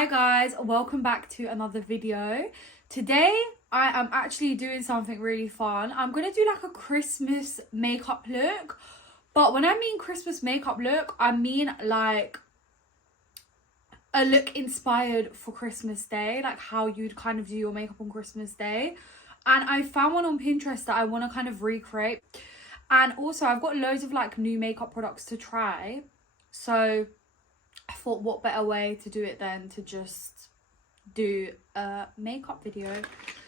Hi guys, welcome back to another video. Today I am actually doing something really fun. I'm gonna do like a Christmas makeup look, but when I mean Christmas makeup look, I mean like a look inspired for Christmas Day, like how you'd kind of do your makeup on Christmas Day. And I found one on Pinterest that I want to kind of recreate. And also I've got loads of like new makeup products to try, so I thought what better way to do it than to just do a makeup video.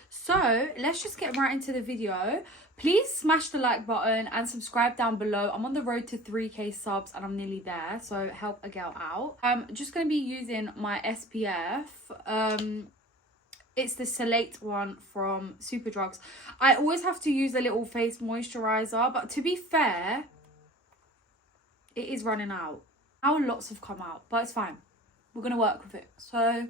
So let's just get right into the video. Please smash the like button and subscribe down below. I'm on the road to 3k subs and I'm nearly there, so help a girl out. I'm just going to be using my SPF. It's the Select one from Superdrugs. I always have to use a little face moisturizer, but to be fair, it is running out. Now lots have come out, but it's fine. We're going to work with it. So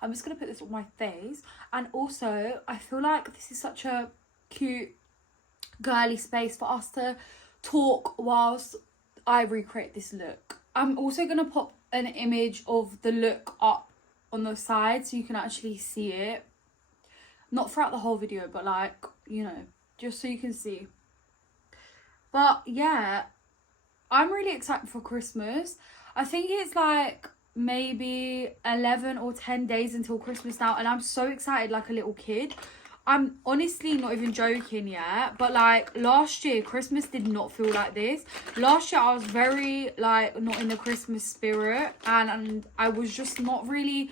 I'm just going to put this on my face. And also, I feel like this is such a cute, girly space for us to talk whilst I recreate this look. I'm also going to pop an image of the look up on the side so you can actually see it. Not throughout the whole video, but like, you know, just so you can see. But yeah, I'm really excited for Christmas. I think it's like maybe 11 or 10 days until Christmas now, and I'm so excited like a little kid. I'm honestly not even joking yet, but like last year Christmas did not feel like this. Last year I was very like not in the Christmas spirit, and I was just not really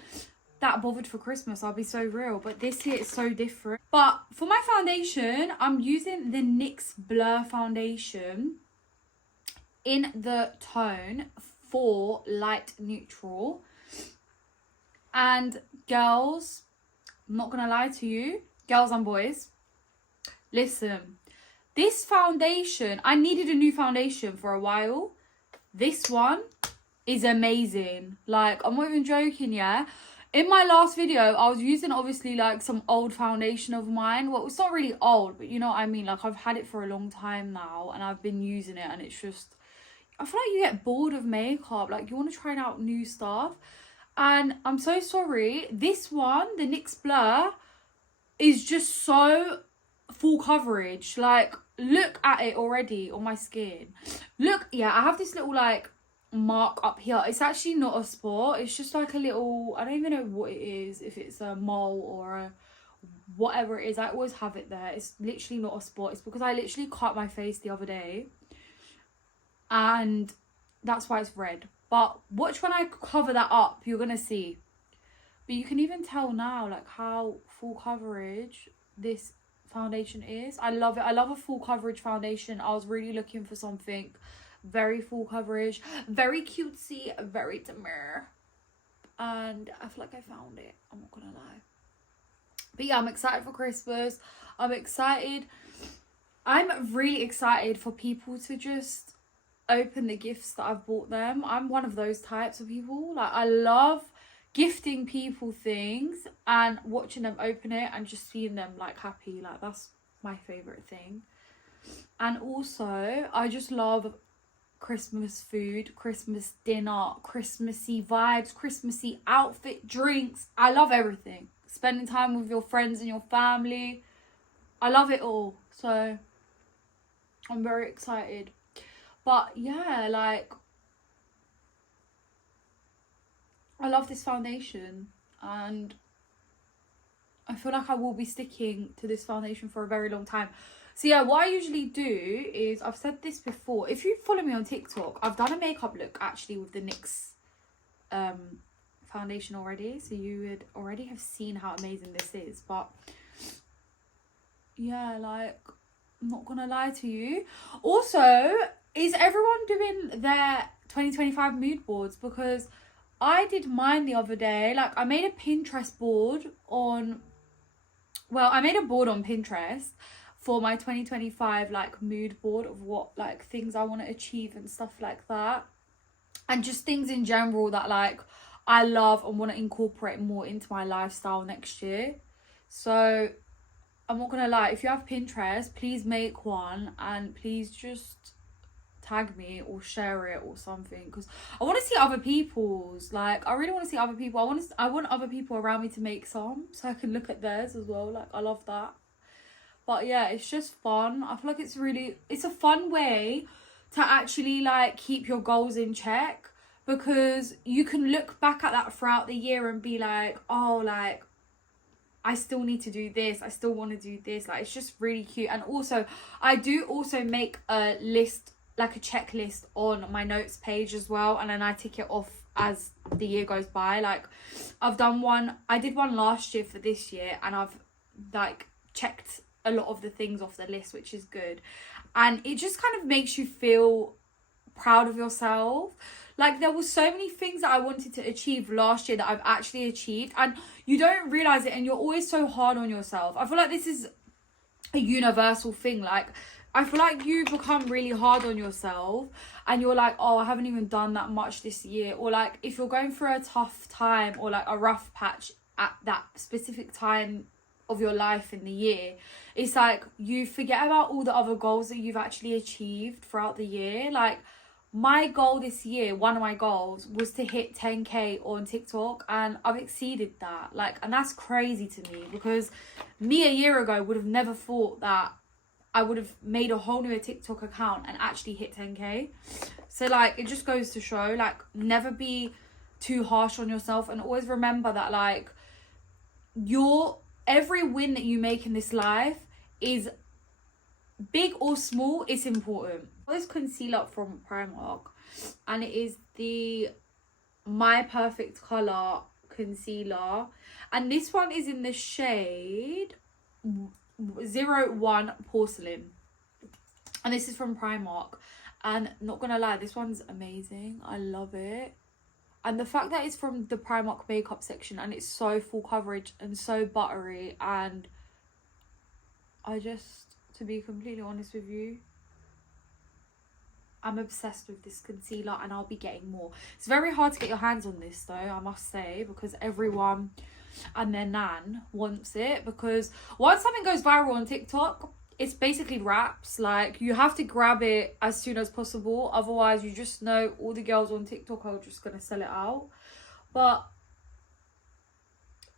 that bothered for Christmas, I'll be so real. But this year it's so different. But for my foundation, I'm using the NYX Blur foundation in the tone for light neutral. And girls, I'm not gonna lie to you, girls and boys, listen, this foundation, I needed a new foundation for a while. This one is amazing. Like, I'm not even joking, yeah. In my last video, I was using obviously like some old foundation of mine. Well, it's not really old, but you know what I mean. Like, I've had it for a long time now and I've been using it, and it's just, I feel like you get bored of makeup. Like, you want to try out new stuff. And I'm so sorry. This one, the NYX Blur, is just so full coverage. Like, look at it already on my skin. Look, yeah, I have this little like mark up here. It's actually not a spot. It's just like a little, I don't even know what it is. If it's a mole or a whatever it is, I always have it there. It's literally not a spot. It's because I literally cut my face the other day, and that's why it's red. But watch when I cover that up, you're gonna see. But you can even tell now like how full coverage this foundation is. I love it. I love a full coverage foundation. I was really looking for something very full coverage, very cutesy, very demure, and I feel like I found it. I'm not gonna lie. But yeah, I'm excited for Christmas. I'm really excited for people to just open the gifts that I've bought them. I'm one of those types of people. Like, I love gifting people things and watching them open it and just seeing them like happy. Like, that's my favorite thing. And also, I just love Christmas food, Christmas dinner, Christmassy vibes, Christmassy outfit, drinks. I love everything. Spending time with your friends and your family, I love it all. So I'm very excited. But yeah, like, I love this foundation, and I feel like I will be sticking to this foundation for a very long time. So yeah, what I usually do is, I've said this before, if you follow me on TikTok, I've done a makeup look actually with the NYX foundation already, so you would already have seen how amazing this is. But yeah, like, I'm not gonna lie to you. Also, is everyone doing their 2025 mood boards? Because I did mine the other day. Like, I made a Pinterest board on, well, I made a board on Pinterest for my 2025 like mood board of what like things I want to achieve and stuff like that, and just things in general that like I love and want to incorporate more into my lifestyle next year. So I'm not gonna lie, if you have Pinterest, please make one and please just tag me or share it or something, because I want to see other people's. Like, I really want to see other people. I want other people around me to make some, so I can look at theirs as well. Like, I love that. But yeah, it's just fun. I feel like it's a fun way to actually like keep your goals in check, because you can look back at that throughout the year and be like, oh, like, I still need to do this, I still want to do this. Like, it's just really cute. And also, I do also make a list, like a checklist on my notes page as well, and then I tick it off as the year goes by. Like, I did one last year for this year, and I've like checked a lot of the things off the list, which is good. And it just kind of makes you feel proud of yourself. Like, there were so many things that I wanted to achieve last year that I've actually achieved, and you don't realize it, and you're always so hard on yourself. I feel like this is a universal thing. Like, I feel like you become really hard on yourself, and you're like, oh, I haven't even done that much this year. Or like, if you're going through a tough time or like a rough patch at that specific time of your life in the year, it's like you forget about all the other goals that you've actually achieved throughout the year. Like, my goal this year, one of my goals was to hit 10k on TikTok, and I've exceeded that. Like, and that's crazy to me, because me a year ago would have never thought that I would have made a whole new TikTok account and actually hit 10k. So like, it just goes to show, like, never be too harsh on yourself, and always remember that like every win that you make in this life, is big or small, it's important. This concealer from Primark, and it is the My Perfect Colour concealer, and this one is in the shade 01 Porcelain, and this is from Primark. And not gonna lie, this one's amazing. I love it. And the fact that it's from the Primark makeup section, and it's so full coverage and so buttery, and I just, to be completely honest with you, I'm obsessed with this concealer, and I'll be getting more. It's very hard to get your hands on this though, I must say, because everyone and their nan wants it. Because once something goes viral on TikTok, it's basically wraps. Like, you have to grab it as soon as possible, otherwise you just know all the girls on TikTok are just gonna sell it out. But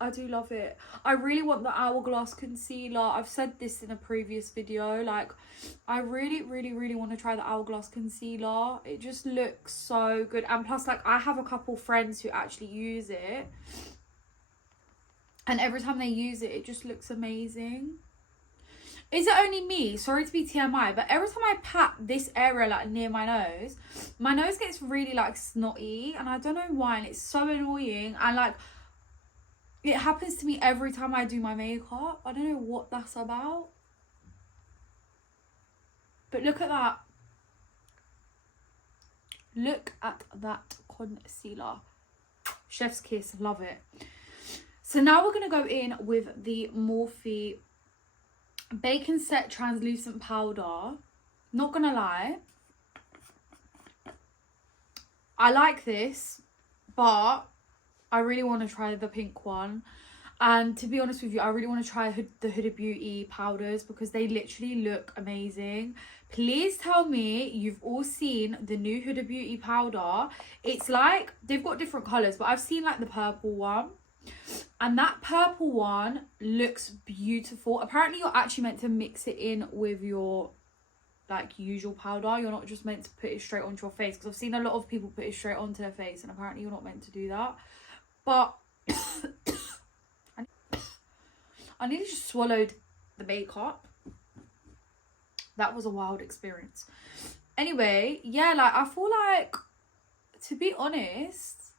I do love it. I really want the Hourglass concealer. I've said this in a previous video. Like, I really want to try the Hourglass concealer. It just looks so good. And plus, like, I have a couple friends who actually use it, and every time they use it, it just looks amazing. Is it only me? Sorry to be TMI, but every time I pat this area, like, near my nose gets really, like, snotty, and I don't know why, and it's so annoying. And, like, it happens to me every time I do my makeup. I don't know what that's about. But look at that. Look at that concealer. Chef's kiss. Love it. So now we're going to go in with the Morphe Bacon Set Translucent Powder. Not going to lie, I like this, but I really want to try the pink one. And to be honest with you, I really want to try the Huda Beauty powders, because they literally look amazing. Please tell me you've all seen the new Huda Beauty powder. It's like, they've got different colours, but I've seen like the purple one. And that purple one looks beautiful. Apparently you're actually meant to mix it in with your like usual powder. You're not just meant to put it straight onto your face, because I've seen a lot of people put it straight onto their face, and apparently you're not meant to do that. But I nearly just swallowed the makeup. That was a wild experience. Anyway, yeah, like, I feel like, to be honest,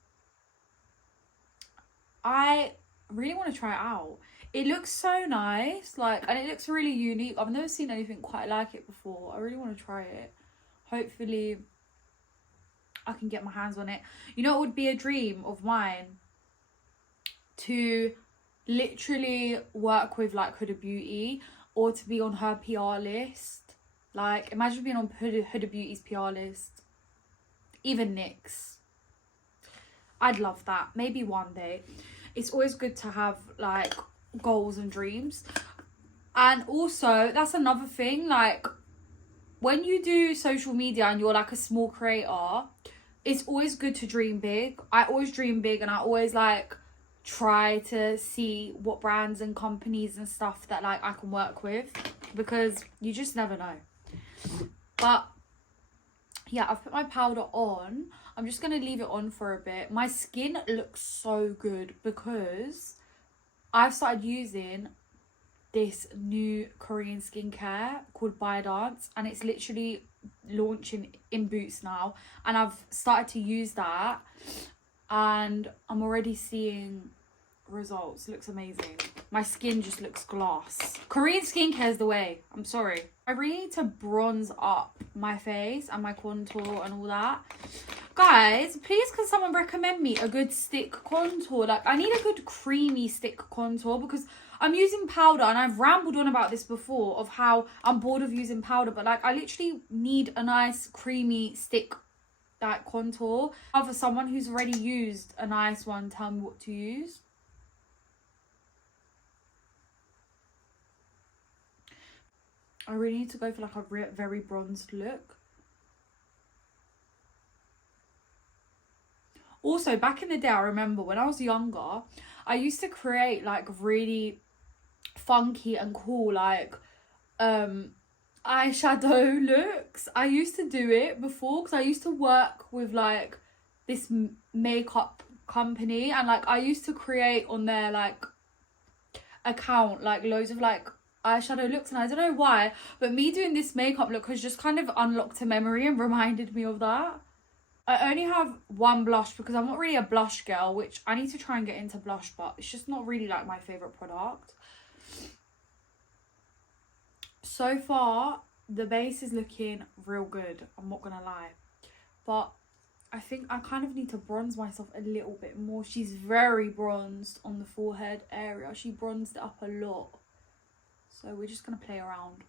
I really want to try it out. It looks so nice, like, and it looks really unique. I've never seen anything quite like it before. I really want to try it. Hopefully I can get my hands on it. You know, it would be a dream of mine to literally work with like Huda Beauty, or to be on her PR list. Like, imagine being on Huda Beauty's PR list. Even NYX. I'd love that. Maybe one day. It's always good to have like goals and dreams. And also, that's another thing, like, when you do social media and you're like a small creator, it's always good to dream big. I always dream big, and I always like try to see what brands and companies and stuff that like I can work with, because you just never know. But yeah, I've put my powder on. I'm just gonna leave it on for a bit. My skin looks so good because I've started using this new Korean skincare called Biodance, and it's literally launching in Boots now, and I've started to use that, and I'm already seeing results. It looks amazing. My skin just looks glass. Korean skincare is the way. I'm sorry. I really need to bronze up my face and my contour and all that. Guys, please can someone recommend me a good stick contour? Like, I need a good creamy stick contour because I'm using powder, and I've rambled on about this before of how I'm bored of using powder, but like I literally need a nice creamy stick like contour. For someone who's already used a nice one, tell me what to use. I really need to go for like a very bronzed look. Also, back in the day, I remember when I was younger, I used to create like really funky and cool like eyeshadow looks. I used to do it before because I used to work with like this makeup company, and like I used to create on their like account like loads of like eyeshadow looks, and I don't know why, but me doing this makeup look has just kind of unlocked a memory and reminded me of that. I only have one blush because I'm not really a blush girl, which I need to try and get into blush, but it's just not really like my favourite product. So far, the base is looking real good, I'm not gonna lie. But I think I kind of need to bronze myself a little bit more. She's very bronzed on the forehead area. She bronzed it up a lot. So we're just gonna play around.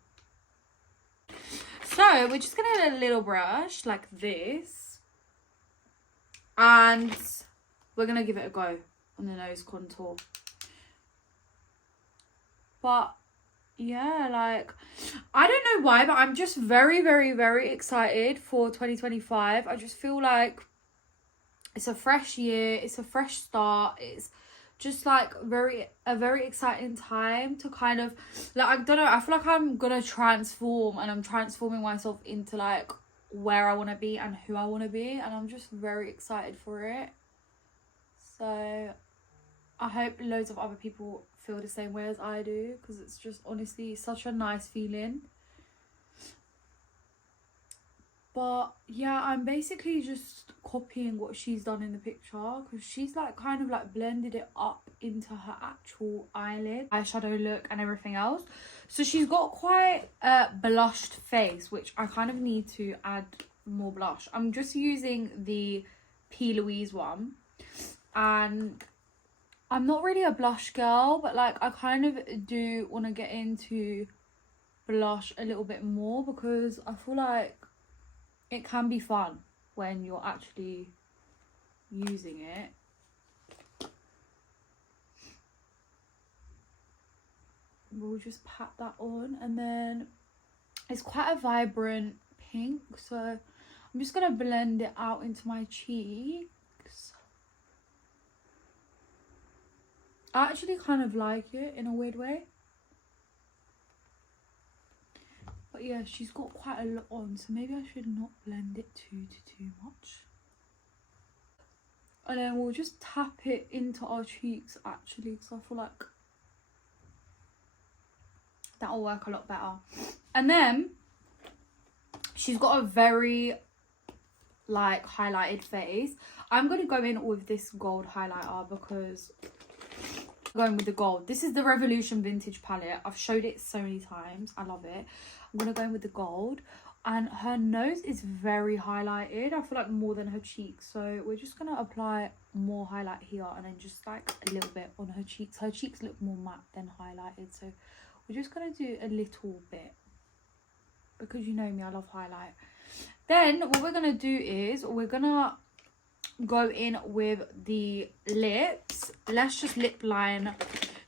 So we're just gonna get a little brush like this. And we're gonna give it a go on the nose contour. But yeah, like I don't know why, but I'm just very excited for 2025. I just feel like it's a fresh year, it's a fresh start, it's just like a very exciting time to kind of like, I don't know, I feel like I'm gonna transform, and I'm transforming myself into like where I want to be and who I want to be, and I'm just very excited for it. So I hope loads of other people feel the same way as I do, because it's just honestly such a nice feeling. But yeah, I'm basically just copying what she's done in the picture, because she's like kind of like blended it up into her actual eyelid, eyeshadow look and everything else. So she's got quite a blushed face, which I kind of need to add more blush. I'm just using the P. Louise one, and I'm not really a blush girl, but like I kind of do want to get into blush a little bit more, because I feel like it can be fun when you're actually using it. We'll just pat that on, and then it's quite a vibrant pink, so I'm just gonna blend it out into my cheeks. I actually kind of like it in a weird way. But yeah, she's got quite a lot on, so maybe I should not blend it too much. And then we'll just tap it into our cheeks actually, because I feel like that'll work a lot better. And then she's got a very like highlighted face. I'm going to go in with this gold highlighter because I'm going with the gold. This is the Revolution Vintage palette. I've showed it so many times. I love it. I'm going to go in with the gold. And her nose is very highlighted. I feel like more than her cheeks. So we're just going to apply more highlight here and then just like a little bit on her cheeks. Her cheeks look more matte than highlighted. So we're just going to do a little bit, because you know me, I love highlight. Then what we're going to do is we're going to go in with the lips. Let's just lip line.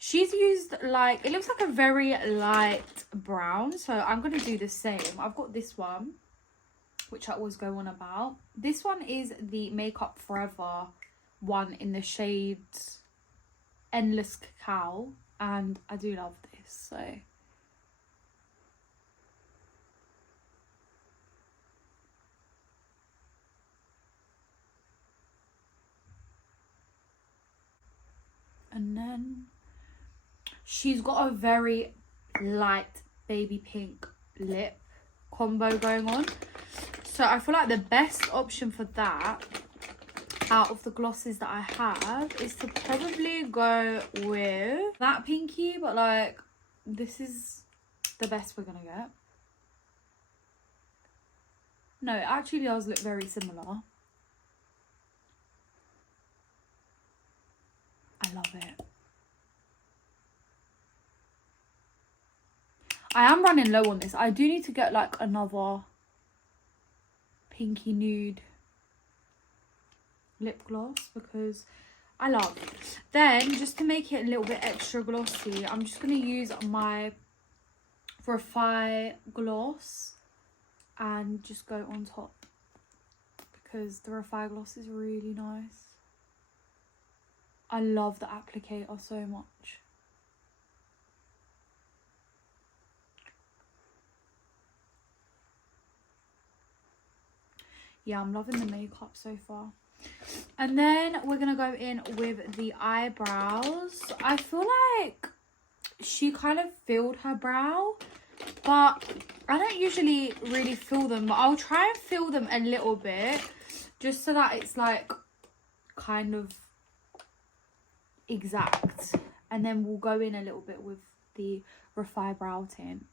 She's used like, it looks like a very light brown, so I'm going to do the same. I've got this one, which I always go on about. This one is the Makeup Forever one in the shade Endless Cacao, and I do love this, so. And then she's got a very light baby pink lip combo going on. So I feel like the best option for that out of the glosses that I have is to probably go with that pinky, but like this is the best we're gonna get. No, it actually does look very similar. I love it. I am running low on this. I do need to get like another pinky nude lip gloss because I love it. Then just to make it a little bit extra glossy, I'm just going to use my Refy gloss and just go on top because the Refy gloss is really nice. I love the applicator so much. Yeah, I'm loving the makeup so far. And then we're going to go in with the eyebrows. I feel like she kind of filled her brow, but I don't usually really fill them. But I'll try and fill them a little bit just so that it's like kind of exact. And then we'll go in a little bit with the Refy brow tint.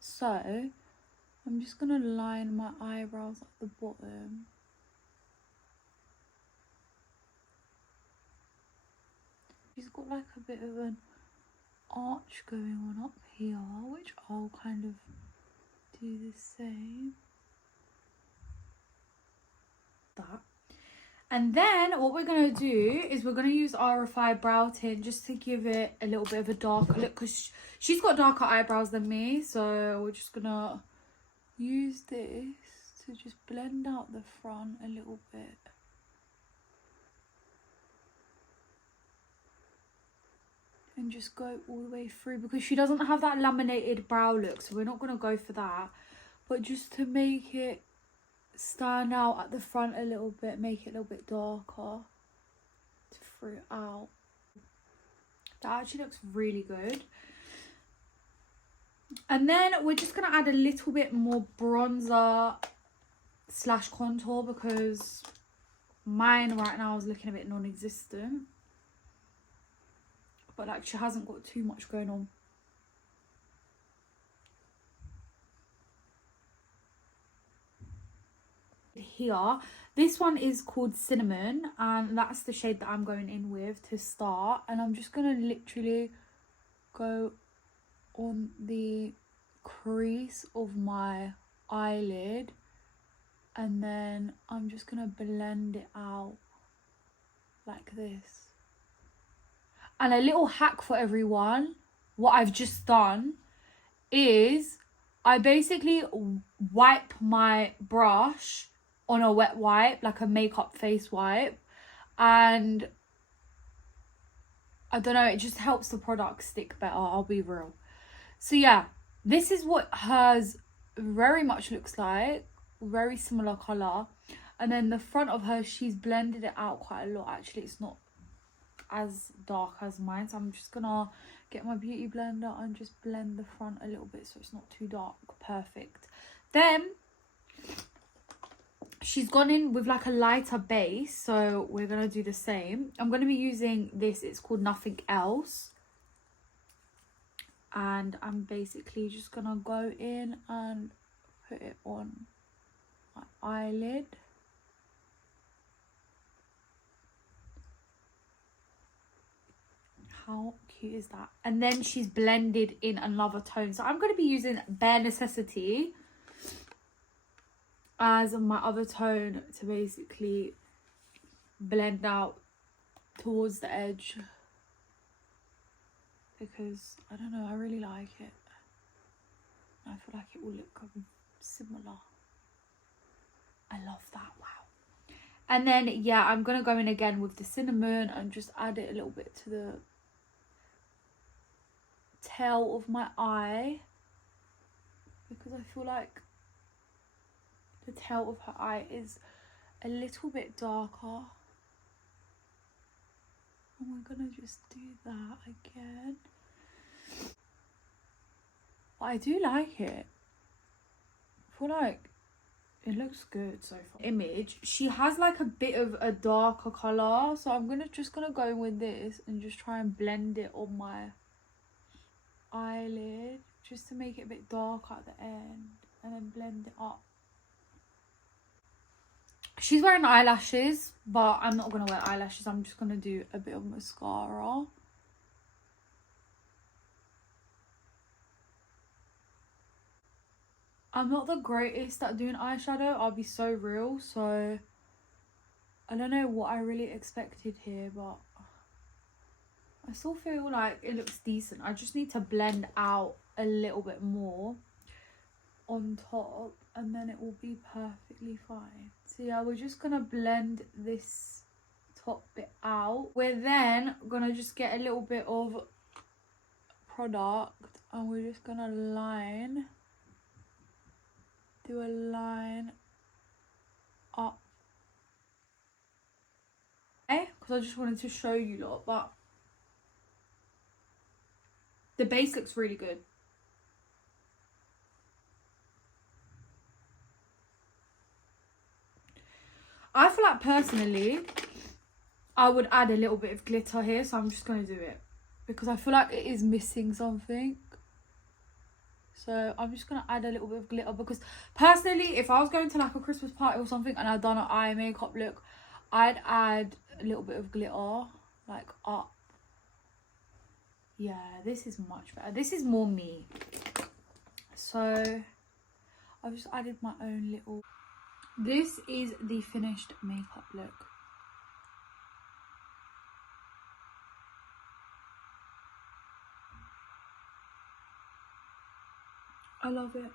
So I'm just going to line my eyebrows at the bottom. She's got like a bit of an arch going on up here, which I'll kind of do the same. That. And then what we're going to do is we're going to use our Refy brow tint just to give it a little bit of a darker look, because she's got darker eyebrows than me. So we're just going to use this to just blend out the front a little bit. And just go all the way through, because she doesn't have that laminated brow look, so we're not going to go for that. But just to make it stand out at the front a little bit, make it a little bit darker to fruit out. That actually looks really good. And then we're just going to add a little bit more bronzer slash contour, because mine right now is looking a bit non-existent. But like she hasn't got too much going on. Here, this one is called Cinnamon, and that's the shade that I'm going in with to start. And I'm just going to literally go on the crease of my eyelid, and then I'm just going to blend it out like this. And a little hack for everyone, what I've just done is I basically wipe my brush on a wet wipe, like a makeup face wipe, and I don't know, it just helps the product stick better, I'll be real. So yeah, this is what hers very much looks like, very similar colour. And then the front of her, she's blended it out quite a lot. Actually, it's not as dark as mine, so I'm just gonna get my beauty blender and just blend the front a little bit so it's not too dark. Perfect. Then she's gone in with like a lighter base, so we're gonna do the same. I'm gonna be using this, it's called Nothing Else, and I'm basically just gonna go in and put it on my eyelid. How cute is that? And then she's blended in another tone. So I'm going to be using Bare Necessity as my other tone to basically blend out towards the edge. because I don't know, I really like it. I feel like it will look similar. I love that. Wow. And then yeah, I'm gonna go in again with the cinnamon and just add it a little bit to the tail of my eye, because I feel like the tail of her eye is a little bit darker. And we're gonna just do that again. But I do like it. I feel like it looks good so far. Image, she has like a bit of a darker colour, so I'm just gonna go in with this and just try and blend it on my eyelid, just to make it a bit darker at the end, and then blend it up. She's wearing eyelashes, but I'm not gonna wear eyelashes. I'm just gonna do a bit of mascara. I'm not the greatest at doing eyeshadow, I'll be so real, so I don't know what I really expected here, but I still feel like it looks decent. I just need to blend out a little bit more on top, and then it will be perfectly fine. So yeah, we're just gonna blend this top bit out. We're then gonna just get a little bit of product and we're just gonna do a line up, okay? Because I just wanted to show you lot, but the base looks really good. I feel like personally I would add a little bit of glitter here, so I'm just gonna do it because I feel like it is missing something. So I'm just gonna add a little bit of glitter, because personally, if I was going to like a Christmas party or something and I'd done an eye makeup look, I'd add a little bit of glitter like up. Yeah, this is much better. This is more me. So I've just added my own little. This is the finished makeup look. I love it.